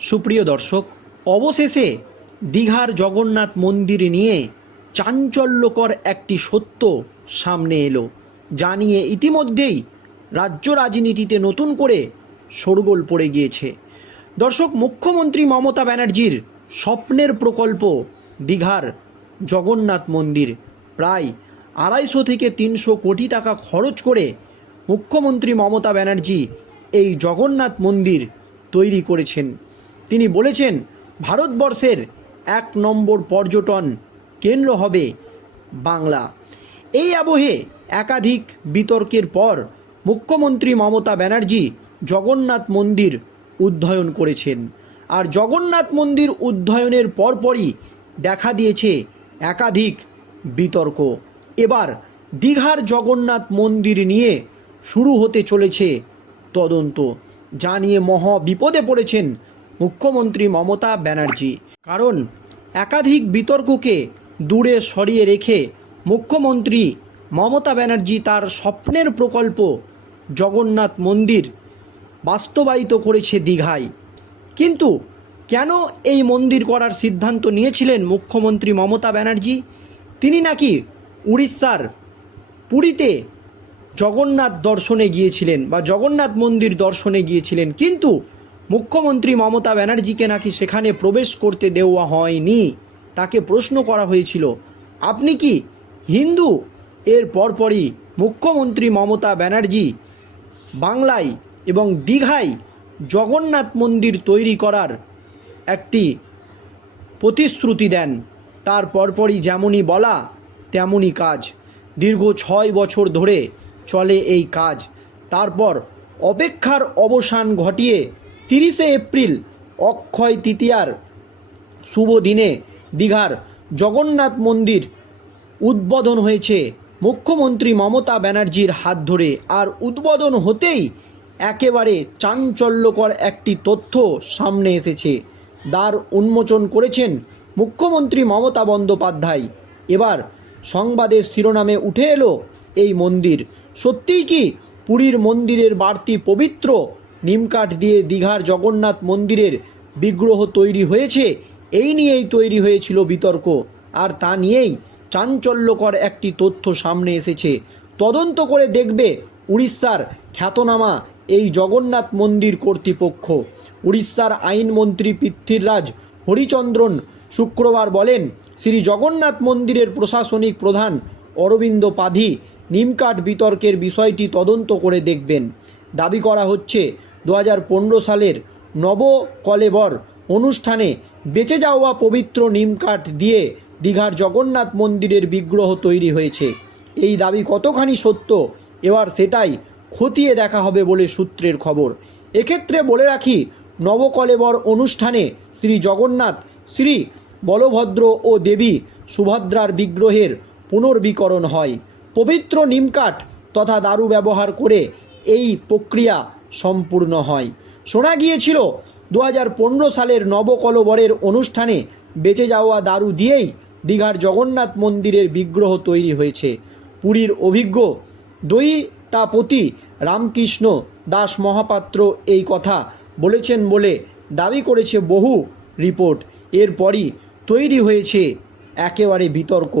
সুপ্রিয় দর্শক, অবশেষে দীঘার জগন্নাথ মন্দির নিয়ে চাঞ্চল্যকর একটি সত্য সামনে এলো যা নিয়ে ইতিমধ্যেই রাজ্য রাজনীতিতে নতুন করে শোরগোল পড়ে গিয়েছে। দর্শক, মুখ্যমন্ত্রী মমতা ব্যানার্জির স্বপ্নের প্রকল্প দীঘার জগন্নাথ মন্দির। প্রায় আড়াইশো থেকে তিনশো কোটি টাকা খরচ করে মুখ্যমন্ত্রী মমতা ব্যানার্জি এই জগন্নাথ মন্দির তৈরি করেছেন। তিনি বলেছেন, ভারতবর্ষের এক নম্বর পর্যটন কেন্দ্র হবে বাংলা। এই আবহে একাধিক বিতর্কের পর মুখ্যমন্ত্রী মমতা ব্যানার্জি জগন্নাথ মন্দির উদ্বোধন করেছেন। আর জগন্নাথ মন্দির উদ্বোধনের পরপরই দেখা দিয়েছে একাধিক বিতর্ক। এবার দীঘার জগন্নাথ মন্দির নিয়ে শুরু হতে চলেছে তদন্ত। যা নিয়ে মহা বিপদে পড়েছেন মুখ্যমন্ত্রী মমতা ব্যানার্জি। কারণ একাধিক বিতর্ককে দূরে সরিয়ে রেখে মুখ্যমন্ত্রী মমতা ব্যানার্জি তার স্বপ্নের প্রকল্প জগন্নাথ মন্দির বাস্তবায়িত করেছে দীঘায়। কিন্তু কেন এই মন্দির করার সিদ্ধান্ত নিয়েছিলেন মুখ্যমন্ত্রী মমতা ব্যানার্জি? তিনি নাকি উড়িষ্যার পুরীতে জগন্নাথ দর্শনে গিয়েছিলেন বা জগন্নাথ মন্দির দর্শনে গিয়েছিলেন। কিন্তু মুখ্যমন্ত্রী মমতা ব্যানার্জিকে নাকি সেখানে প্রবেশ করতে দেওয়া হয়নি? তাকে প্রশ্ন করা হয়েছিল, আপনি কি হিন্দু? এর পরপরই মুখ্যমন্ত্রী মমতা ব্যানার্জি বাংলায় এবং দীঘায় জগন্নাথ মন্দির তৈরি করার একটি প্রতিশ্রুতি দেন। তার পরপরই যেমনই বলা, তেমনই কাজ। দীর্ঘ ছয় বছর ধরে চলে এই কাজ। তারপর অপেক্ষার অবসান ঘটিয়ে তিরিশে এপ্রিল, অক্ষয় তৃতীয়ার শুভ দিনে দীঘার জগন্নাথ মন্দির উদ্বোধন হয়েছে। মুখ্যমন্ত্রী মমতা ব্যানার্জির হাত ধরে। আর উদ্বোধন হতেই একেবারে চাঞ্চল্যকর একটি তথ্য সামনে এসেছে। দ্বার উন্মোচন করেছেন মুখ্যমন্ত্রী মমতা বন্দ্যোপাধ্যায়। এবার সংবাদের শিরোনামে উঠে এলো এই মন্দির। সত্যিই কি পুরীর মন্দিরের বাড়তি পবিত্র নিমকাঠ দিয়ে দীঘার জগন্নাথ মন্দিরের বিগ্রহ তৈরি হয়েছে। এই নিয়েই তৈরি হয়েছিল বিতর্ক। আর তা নিয়েই চাঞ্চল্যকর একটি তথ্য সামনে এসেছে। তদন্ত করে দেখবে উড়িষ্যার খ্যাতনামা এই জগন্নাথ মন্দির কর্তৃপক্ষ। উড়িষ্যার আইনমন্ত্রী পৃথ্বীরাজ হরিচন্দ্রন শুক্রবার বলেন, শ্রী জগন্নাথ মন্দিরের প্রশাসনিক প্রধান অরবিন্দ পাধি নিমকাঠ বিতর্কের বিষয়টি তদন্ত করে দেখবেন। দাবি করা হচ্ছে দু হাজার পনেরো সালের নব কলেবর অনুষ্ঠানে বেঁচে যাওয়া পবিত্র নিমকাঠ দিয়ে দীঘার জগন্নাথ মন্দিরের বিগ্রহ তৈরি হয়েছে। এই দাবি কতখানি সত্য, এবার সেটাই খতিয়ে দেখা হবে বলে সূত্রের খবর। এক্ষেত্রে বলে রাখি, নবকলেবর অনুষ্ঠানে শ্রী জগন্নাথ, শ্রী বলভদ্র ও দেবী সুভদ্রার বিগ্রহের পুনর্বিকরণ হয়। পবিত্র নিমকাঠ তথা দারু ব্যবহার করে এই প্রক্রিয়া সম্পূর্ণ হয়। শোনা গিয়েছিল দু হাজার পনেরো সালের নবকলবরের অনুষ্ঠানে বেঁচে যাওয়া দারু দিয়েই দীঘার জগন্নাথ মন্দিরের বিগ্রহ তৈরি হয়েছে। পুরীর অভিজ্ঞ দৈতাপতি রামকৃষ্ণ দাস মহাপাত্র এই কথা বলেছেন বলে দাবি করেছে বহু রিপোর্ট। এরপরই তৈরি হয়েছে একেবারে বিতর্ক।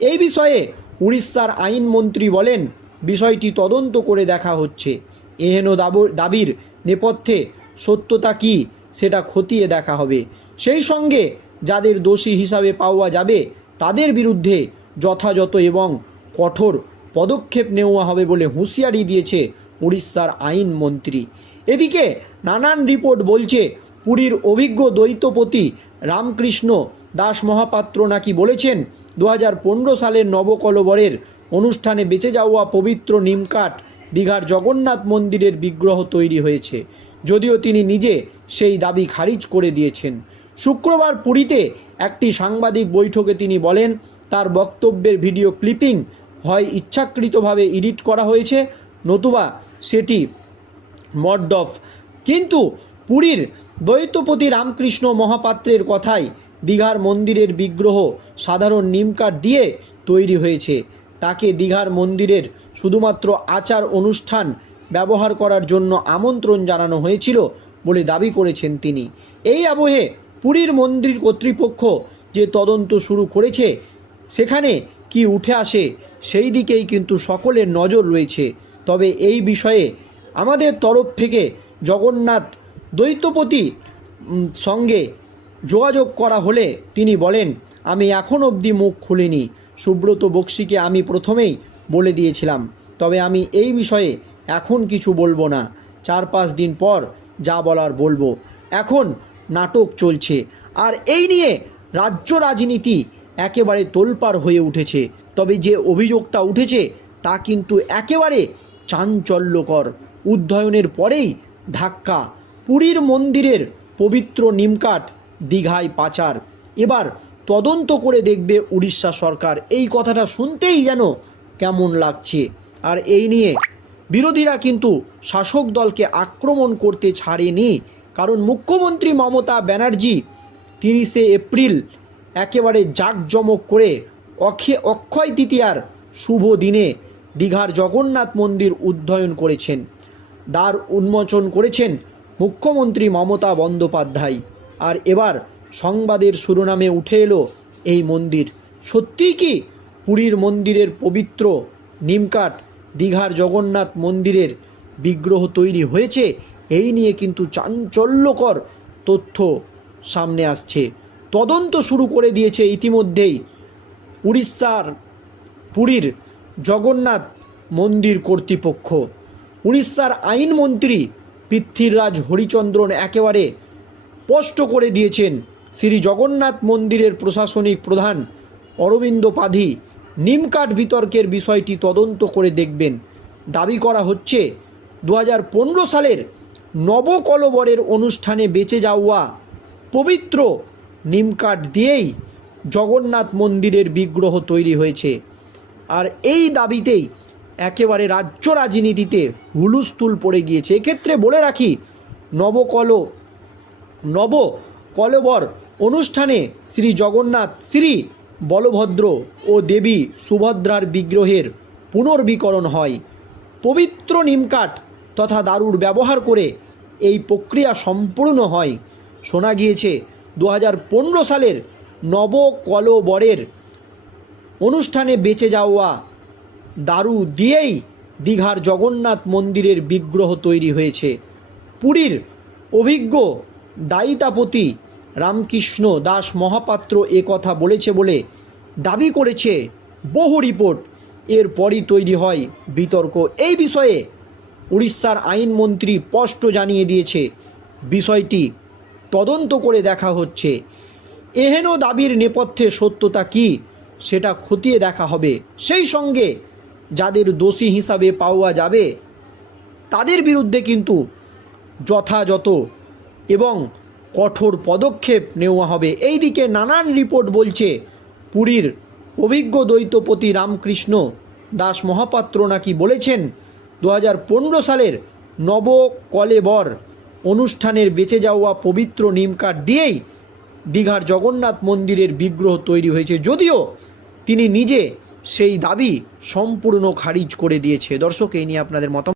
এই বিষয়ে উড়িষ্যার আইনমন্ত্রী বলেন, বিষয়টি তদন্ত করে দেখা হচ্ছে। এহেন দাব- দাবির নেপথ্যে সত্যতা কি সেটা খতিয়ে দেখা হবে। সেই সঙ্গে যাদের দোষী হিসাবে পাওয়া যাবে, তাদের বিরুদ্ধে যথাযথ এবং কঠোর পদক্ষেপ নেওয়া হবে বলে হুঁশিয়ারি দিয়েছে উড়িষ্যার আইনমন্ত্রী এদিকে নানান রিপোর্ট বলছে, পুরীর অভিজ্ঞ দ্বৈতপতি রামকৃষ্ণ দাস মহাপাত্র নাকি বলেছেন দু হাজার পনেরো সালের নবকলবরের অনুষ্ঠানে বেঁচে যাওয়া পবিত্র নিমকাঠ দীঘার জগন্নাথ মন্দিরের বিগ্রহ তৈরি হয়েছে, যদিও তিনি নিজে সেই দাবি খারিজ করে দিয়েছেন। শুক্রবার পুরীতে একটি সাংবাদিক বৈঠকে তিনি বলেন, তার বক্তব্যের ভিডিও ক্লিপিং হয় ইচ্ছাকৃতভাবে এডিট করা হয়েছে, নতুবা সেটি মডডফ কিন্তু পুরীর দ্বৈতপতি রামকৃষ্ণ মহাপাত্রের কথায় দীঘার মন্দিরের বিগ্রহ সাধারণ নিমকাঠ দিয়ে তৈরি হয়েছে। তাকে দীঘার মন্দিরের শুধুমাত্র আচার অনুষ্ঠান ব্যবহার করার জন্য আমন্ত্রণ জানানো হয়েছিল বলে দাবি করেছেন তিনি। এই আবহে পুরীর মন্দির কর্তৃপক্ষ যে তদন্ত শুরু করেছে, সেখানে কি উঠে আসে সেই দিকেই কিন্তু সকলের নজর রয়েছে। তবে এই বিষয়ে আমাদের তরফ থেকে জগন্নাথ দ্বৈতপতি সঙ্গে যোগাযোগ করা হলে তিনি বলেন, আমি এখন অবধি মুখ খুলিনি। সুব্রত বক্সিকে আমি প্রথমেই বলে দিয়েছিলাম, তবে আমি এই বিষয়ে এখন কিছু বলব না। চার পাঁচ দিন পর যা বলার বলব। এখন নাটক চলছে, আর এই নিয়ে রাজ্য রাজনীতি একেবারে তোলপাড় হয়ে উঠেছে, তবে যে অভিযোগটা উঠেছে তা কিন্তু একেবারে চাঞ্চল্যকর। উদ্ধয়নের পরেই ধাক্কা, পুরীর মন্দিরের পবিত্র নিমকাঠ, দীঘায় পাচার। এবার তদন্ত করে দেখবে উড়িষ্যা সরকার। এই কথাটা শুনতেই যেন কেমন লাগছে। আর এই নিয়ে বিরোধীরা কিন্তু শাসক দলকে আক্রমণ করতে ছাড়েনি। কারণ মুখ্যমন্ত্রী মমতা ব্যানার্জি তিরিশে এপ্রিল একেবারে জাঁকজমক করে অক্ষে অক্ষয় তৃতীয়ার শুভ দিনে দীঘার জগন্নাথ মন্দির উদ্বোধন করেছেন। দ্বার উন্মোচন করেছেন মুখ্যমন্ত্রী মমতা বন্দ্যোপাধ্যায়। আর এবার সংবাদের শিরোনামে উঠে এলো এই মন্দির। সত্যিই কি? পুরীর মন্দিরের পবিত্র নিমকাঠ দীঘার জগন্নাথ মন্দিরের বিগ্রহ তৈরি হয়েছে, এই নিয়ে কিন্তু চাঞ্চল্যকর তথ্য সামনে আসছে। তদন্ত শুরু করে দিয়েছে ইতিমধ্যেই উড়িষ্যার পুরীর জগন্নাথ মন্দির কর্তৃপক্ষ। উড়িষ্যার আইনমন্ত্রী পৃথ্বীরাজ হরিচন্দ্রন একেবারে স্পষ্ট করে দিয়েছেন শ্রী জগন্নাথ মন্দিরের প্রশাসনিক প্রধান অরবিন্দ পাধি নিমকাঠ বিতর্কের বিষয়টি তদন্ত করে দেখবেন। দাবি করা হচ্ছে দু হাজার পনেরো সালের নবকলবরের অনুষ্ঠানে বেঁচে যাওয়া পবিত্র নিমকাঠ দিয়েই জগন্নাথ মন্দিরের বিগ্রহ তৈরি হয়েছে। আর এই দাবিতেই একেবারে রাজ্য রাজনীতিতে হুলুস্থুল পড়ে গিয়েছে। এক্ষেত্রে বলে রাখি, নবকল নব কলবর অনুষ্ঠানে শ্রী জগন্নাথ, শ্রী বলভদ্র ও দেবী সুভদ্রার বিগ্রহের পুনর্বিকরণ হয়। পবিত্র নিমকাঠ তথা দারুর ব্যবহার করে এই প্রক্রিয়া সম্পূর্ণ হয়। শোনা গিয়েছে দু হাজার পনেরো সালের নবকলবরের অনুষ্ঠানে বেঁচে যাওয়া দারু দিয়েই দীঘার জগন্নাথ মন্দিরের বিগ্রহ তৈরি হয়েছে। পুরীর অভিজ্ঞ দায়িতাপতি রামকৃষ্ণ দাস মহাপাত্র এ কথা বলেছে বলে দাবি করেছে বহু রিপোর্ট। এরপরই তৈরি হয় বিতর্ক। এই বিষয়ে উড়িষ্যার আইনমন্ত্রী স্পষ্ট জানিয়ে দিয়েছে। বিষয়টি তদন্ত করে দেখা হচ্ছে। এহেন দাবির নেপথ্যে সত্যতা কি সেটা খতিয়ে দেখা হবে। সেই সঙ্গে যাদের দোষী হিসাবে পাওয়া যাবে, তাদের বিরুদ্ধে কিন্তু যথাযথ এবং কঠোর পদক্ষেপ নেওয়া হবে। এই দিকে নানান রিপোর্ট বলছে, পুরীর অভিজ্ঞ দ্বৈতপতি রামকৃষ্ণ দাস মহাপাত্র নাকি বলেছেন, দু হাজার পনেরো সালের নব কলেবর অনুষ্ঠানের বেঁচে যাওয়া পবিত্র নিমকাঠ দিয়েই দীঘার জগন্নাথ মন্দিরের বিগ্রহ তৈরি হয়েছে। যদিও তিনি নিজে সেই দাবি সম্পূর্ণ খারিজ করে দিয়েছে। দর্শক, এই নিয়ে আপনাদের মতামত।